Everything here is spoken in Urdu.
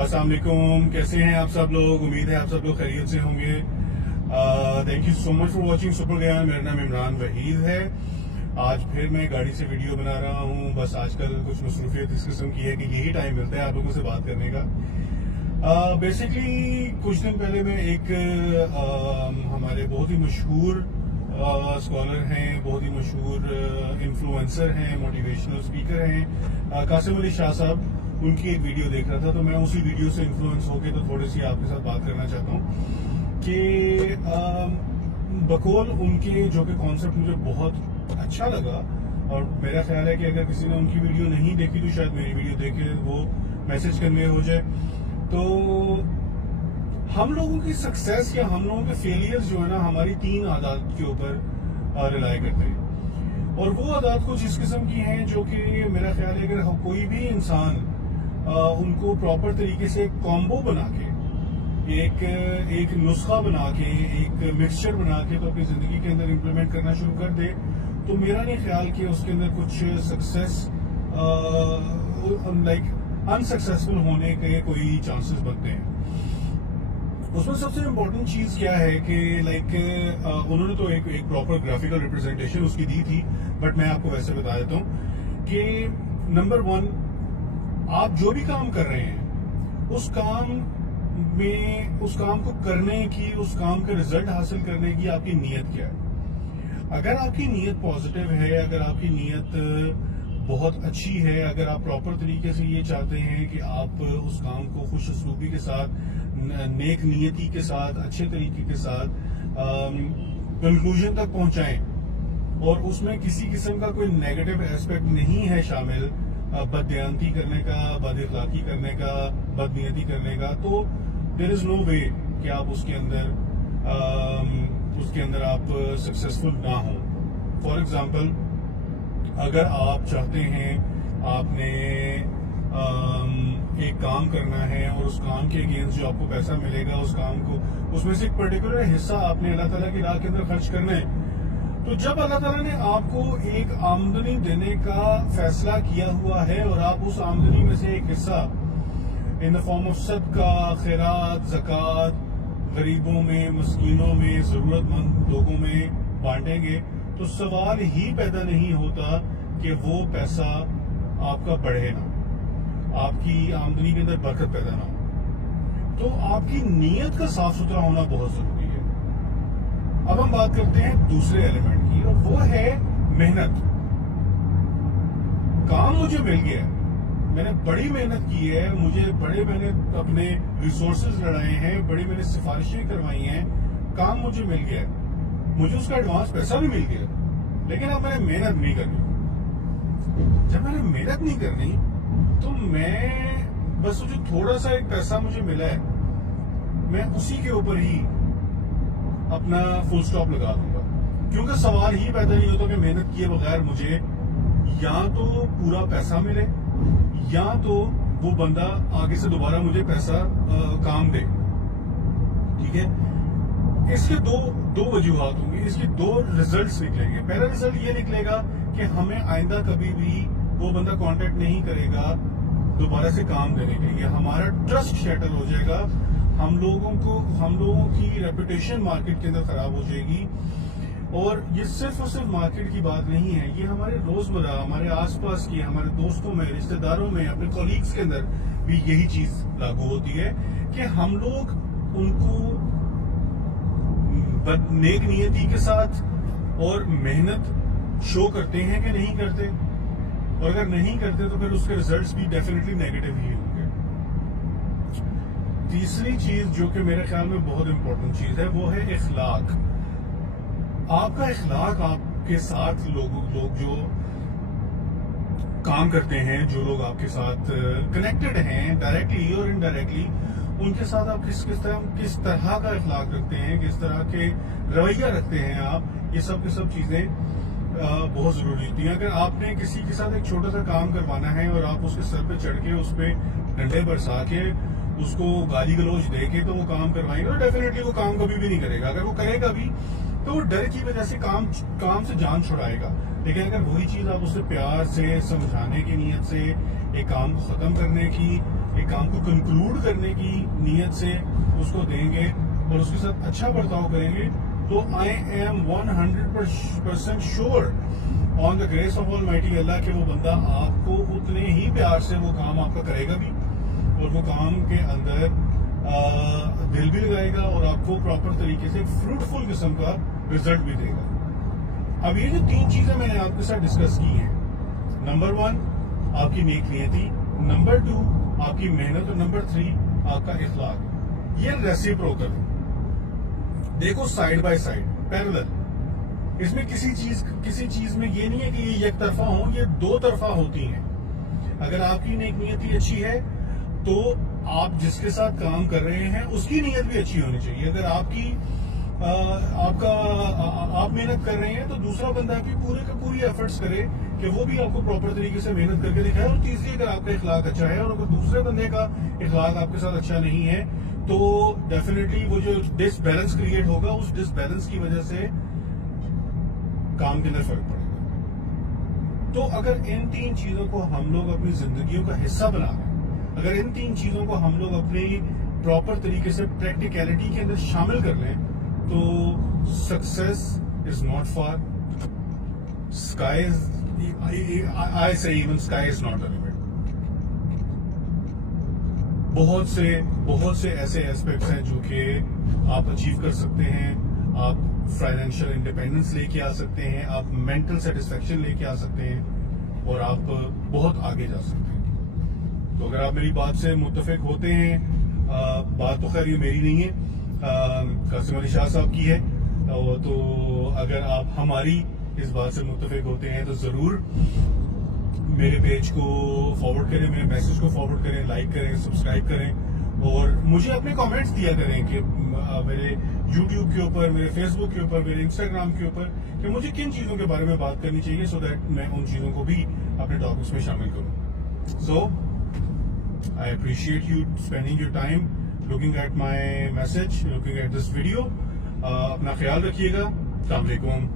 السلام علیکم، کیسے ہیں آپ سب لوگ؟ امید ہے آپ سب لوگ خیریت سے ہوں گے. Thank you so much for watching super گیان. میرا نام عمران وحید ہے. آج پھر میں گاڑی سے ویڈیو بنا رہا ہوں. بس آج کل کچھ مصروفیت اس قسم کی ہے کہ یہی ٹائم ملتا ہے آپ لوگوں سے بات کرنے کا. بیسکلی کچھ دن پہلے میں ایک ہمارے بہت ہی مشہور اسکالر ہیں، بہت ہی مشہور انفلوئنسر ہیں، موٹیویشنل اسپیکر ہیں، قاسم علی شاہ صاحب، ان کی ایک ویڈیو دیکھ رہا تھا. تو میں اسی ویڈیو سے انفلوئنس ہو کے تو تھوڑی سی آپ کے ساتھ بات کرنا چاہتا ہوں کہ بقول ان کے جو کہ کانسیپٹ مجھے بہت اچھا لگا، اور میرا خیال ہے کہ اگر کسی نے ان کی ویڈیو نہیں دیکھی تو شاید میری ویڈیو دیکھے وہ میسج کنوے ہو جائے. تو ہم لوگوں کی سکسیس یا ہم لوگوں کے فیلئرز جو ہے نا، ہماری 3 عادات کے اوپر رلائی کرتے ہیں. اور وہ عادات کچھ اس قسم کی ہیں جو کہ میرا خیال ہے اگر کوئی بھی انسان ان کو پراپر طریقے سے ایک کامبو بنا کے، ایک نسخہ بنا کے، ایک مکسچر بنا کے تو اپنی زندگی کے اندر امپلیمنٹ کرنا شروع کر دے، تو میرا نہیں خیال کہ اس کے اندر کچھ سکسیس لائک انسکسیسفل ہونے کے کوئی چانسز بنتے ہیں. اس میں سب سے امپورٹنٹ چیز کیا ہے کہ لائک انہوں نے تو ایک پراپر گرافیکل ریپرزنٹیشن اس کی دی تھی، بٹ میں آپ کو ویسے بتا دیتا ہوں کہ نمبر 1، آپ جو بھی کام کر رہے ہیں اس کام کو کرنے کی، اس کام کا رزلٹ حاصل کرنے کی آپ کی نیت کیا ہے. اگر آپ کی نیت پازیٹیو ہے، اگر آپ کی نیت بہت اچھی ہے، اگر آپ پراپر طریقے سے یہ چاہتے ہیں کہ آپ اس کام کو خوش اسلوبی کے ساتھ، نیک نیتی کے ساتھ، اچھے طریقے کے ساتھ کنکلوژن تک پہنچائیں، اور اس میں کسی قسم کا کوئی نیگیٹو ایسپیکٹ نہیں ہے شامل، بددیانتی کرنے کا، بد اخلاقی کرنے کا، بد نیتی کرنے کا، تو دیر از نو وے کہ آپ اس کے اندر آپ سکسیسفل نہ ہوں. فار ایگزامپل، اگر آپ چاہتے ہیں آپ نے ایک کام کرنا ہے اور اس کام کے اگینسٹ جو آپ کو پیسہ ملے گا، اس میں سے ایک پرٹیکولر حصہ آپ نے اللہ تعالیٰ کی راہ کے اندر خرچ کرنا ہے، تو جب اللہ تعالیٰ نے آپ کو ایک آمدنی دینے کا فیصلہ کیا ہوا ہے اور آپ اس آمدنی میں سے ایک حصہ ان دا فارم آف صدقہ، خیرات، زکوٰۃ، غریبوں میں، مسکینوں میں، ضرورت مند لوگوں میں بانٹیں گے، تو سوال ہی پیدا نہیں ہوتا کہ وہ پیسہ آپ کا بڑھے نہ، آپ کی آمدنی کے اندر برکت پیدا نہ ہو. تو آپ کی نیت کا صاف ستھرا ہونا بہت ضروری ہے. اب ہم بات کرتے ہیں دوسرے ایلیمنٹ کی، اور وہ ہے محنت. کام مجھے مل گیا، میں نے بڑی محنت کی ہے، میں نے اپنے ریسورسز لڑائے ہیں، بڑی میں نے سفارشیں کروائی ہیں، کام مجھے مل گیا، مجھے اس کا ایڈوانس پیسہ بھی مل گیا، لیکن اب میں نے محنت نہیں کرنی. جب میں نے محنت نہیں کرنی تو میں بس جو تھوڑا سا ایک پیسہ مجھے ملا ہے، میں اسی کے اوپر ہی اپنا فل سٹاپ لگا دوں گا، کیونکہ سوال ہی پیدا نہیں ہوتا کہ محنت کیے بغیر مجھے یا تو پورا پیسہ ملے یا تو وہ بندہ آگے سے دوبارہ مجھے پیسہ کام دے. ٹھیک ہے، اس کے دو وجوہات ہوں گی، اس کے 2 ریزلٹس نکلیں گے. پہلا ریزلٹ یہ نکلے گا کہ ہمیں آئندہ کبھی بھی وہ بندہ کانٹیکٹ نہیں کرے گا دوبارہ سے کام دینے کے لیے، ہمارا ٹرسٹ شیٹل ہو جائے گا، ہم لوگوں کی ریپوٹیشن مارکیٹ کے اندر خراب ہو جائے گی. اور یہ صرف اور صرف مارکیٹ کی بات نہیں ہے، یہ ہمارے روزمرہ، ہمارے آس پاس کی، ہمارے دوستوں میں، رشتہ داروں میں، اپنے کولیگز کے اندر بھی یہی چیز لاگو ہوتی ہے کہ ہم لوگ ان کو نیک نیتی کے ساتھ اور محنت شو کرتے ہیں کہ نہیں کرتے، اور اگر نہیں کرتے تو پھر اس کے ریزلٹس بھی ڈیفینیٹلی نیگیٹو ہی ہوں گے. تیسری چیز جو کہ میرے خیال میں بہت امپورٹنٹ چیز ہے، وہ ہے اخلاق. آپ کا اخلاق، آپ کے ساتھ لوگ جو کام کرتے ہیں، جو لوگ آپ کے ساتھ کنیکٹڈ ہیں ڈائریکٹلی اور انڈائریکٹلی، ان کے ساتھ آپ کس طرح کا اخلاق رکھتے ہیں، کس طرح کے رویہ رکھتے ہیں آپ، یہ سب کی سب چیزیں بہت ضروری ہوتی ہیں. اگر آپ نے کسی کے ساتھ ایک چھوٹا سا کام کروانا ہے اور آپ اس کے سر پہ چڑھ کے اس پہ ڈنڈے برسا کے اس کو گالی گلوچ دے کے تو وہ کام کروائیں گے، تو ڈیفینیٹلی وہ کام کبھی بھی نہیں کرے گا. اگر وہ کرے گا بھی تو وہ ڈر کی وجہ سے کام سے جان چھڑائے گا. لیکن اگر وہی چیز آپ اسے پیار سے، سمجھانے کی نیت سے، ایک کام کو ختم کرنے کی ایک کام کو کنکلوڈ کرنے کی نیت سے اس کو دیں گے اور اس کے ساتھ اچھا برتاؤ کریں گے تو I am 100% sure on the grace of almighty اللہ کہ وہ بندہ آپ کو اتنے ہی پیار سے وہ کام آپ کا کرے گا بھی اور وہ کام کے اندر دل بھی لگائے گا اور آپ کو پراپر طریقے سے فروٹفل قسم کا رزلٹ بھی دے گا. اب یہ جو 3 چیزیں میں نے آپ کے ساتھ ڈسکس کی ہیں, نمبر 1 آپ کی نیک نیتی, نمبر 2 آپ کی محنت اور نمبر 3 آپ کا اخلاق. یہ ریسیپروکل ہے. دیکھو سائڈ بائی سائڈ پیرلل. اس میں کسی چیز میں یہ نہیں ہے کہ یہ یک طرفہ ہوں, یہ 2 طرفہ ہوتی ہیں. اگر آپ کی نیک نیتی اچھی ہے تو آپ جس کے ساتھ کام کر رہے ہیں اس کی نیت بھی اچھی ہونی چاہیے. اگر آپ محنت کر رہے ہیں تو دوسرا بندہ بھی پوری ایفرٹس کرے کہ وہ بھی آپ کو پراپر طریقے سے محنت کر کے دکھائے. اور تیسری, اگر آپ کا اخلاق اچھا ہے اور اگر دوسرے بندے کا اخلاق آپ کے ساتھ اچھا نہیں ہے تو ڈیفینیٹلی وہ جو ڈس بیلنس کریٹ ہوگا, اس ڈس بیلنس کی وجہ سے کام کے اندر فرق پڑے گا. تو اگر ان 3 چیزوں کو ہم لوگ اپنی زندگیوں کا حصہ بنا لیں, اگر ان 3 چیزوں کو ہم لوگ اپنی پراپر طریقے سے پریکٹیکلٹی کے اندر شامل کر لیں تو success is not far. Sky I say even sky is not the limit. بہت سے ایسے ایسپیکٹس ہیں جو کہ آپ اچیو کر سکتے ہیں. آپ فائنینشیل انڈیپینڈنس لے کے آ سکتے ہیں, آپ مینٹل سیٹسفیکشن لے کے آ سکتے ہیں اور آپ بہت آگے جا سکتے ہیں. تو اگر آپ میری بات سے متفق ہوتے ہیں, بات تو خیر یہ میری نہیں ہے, قاسم علی شاہ صاحب کی ہے, تو اگر آپ ہماری اس بات سے متفق ہوتے ہیں تو ضرور میرے پیج کو فارورڈ کریں, میرے میسج کو فارورڈ کریں, لائک کریں, سبسکرائب کریں اور مجھے اپنے کامنٹس دیا کریں کہ میرے یوٹیوب کے اوپر, میرے فیس بک کے اوپر, میرے انسٹاگرام کے اوپر کہ مجھے کن چیزوں کے بارے میں بات کرنی چاہیے سو دیٹ میں ان چیزوں کو بھی اپنے ٹاپکس میں شامل کروں. سو I appreciate you spending your time looking at my message, looking at this video. اپنا خیال رکھیے گا. السلام علیکم.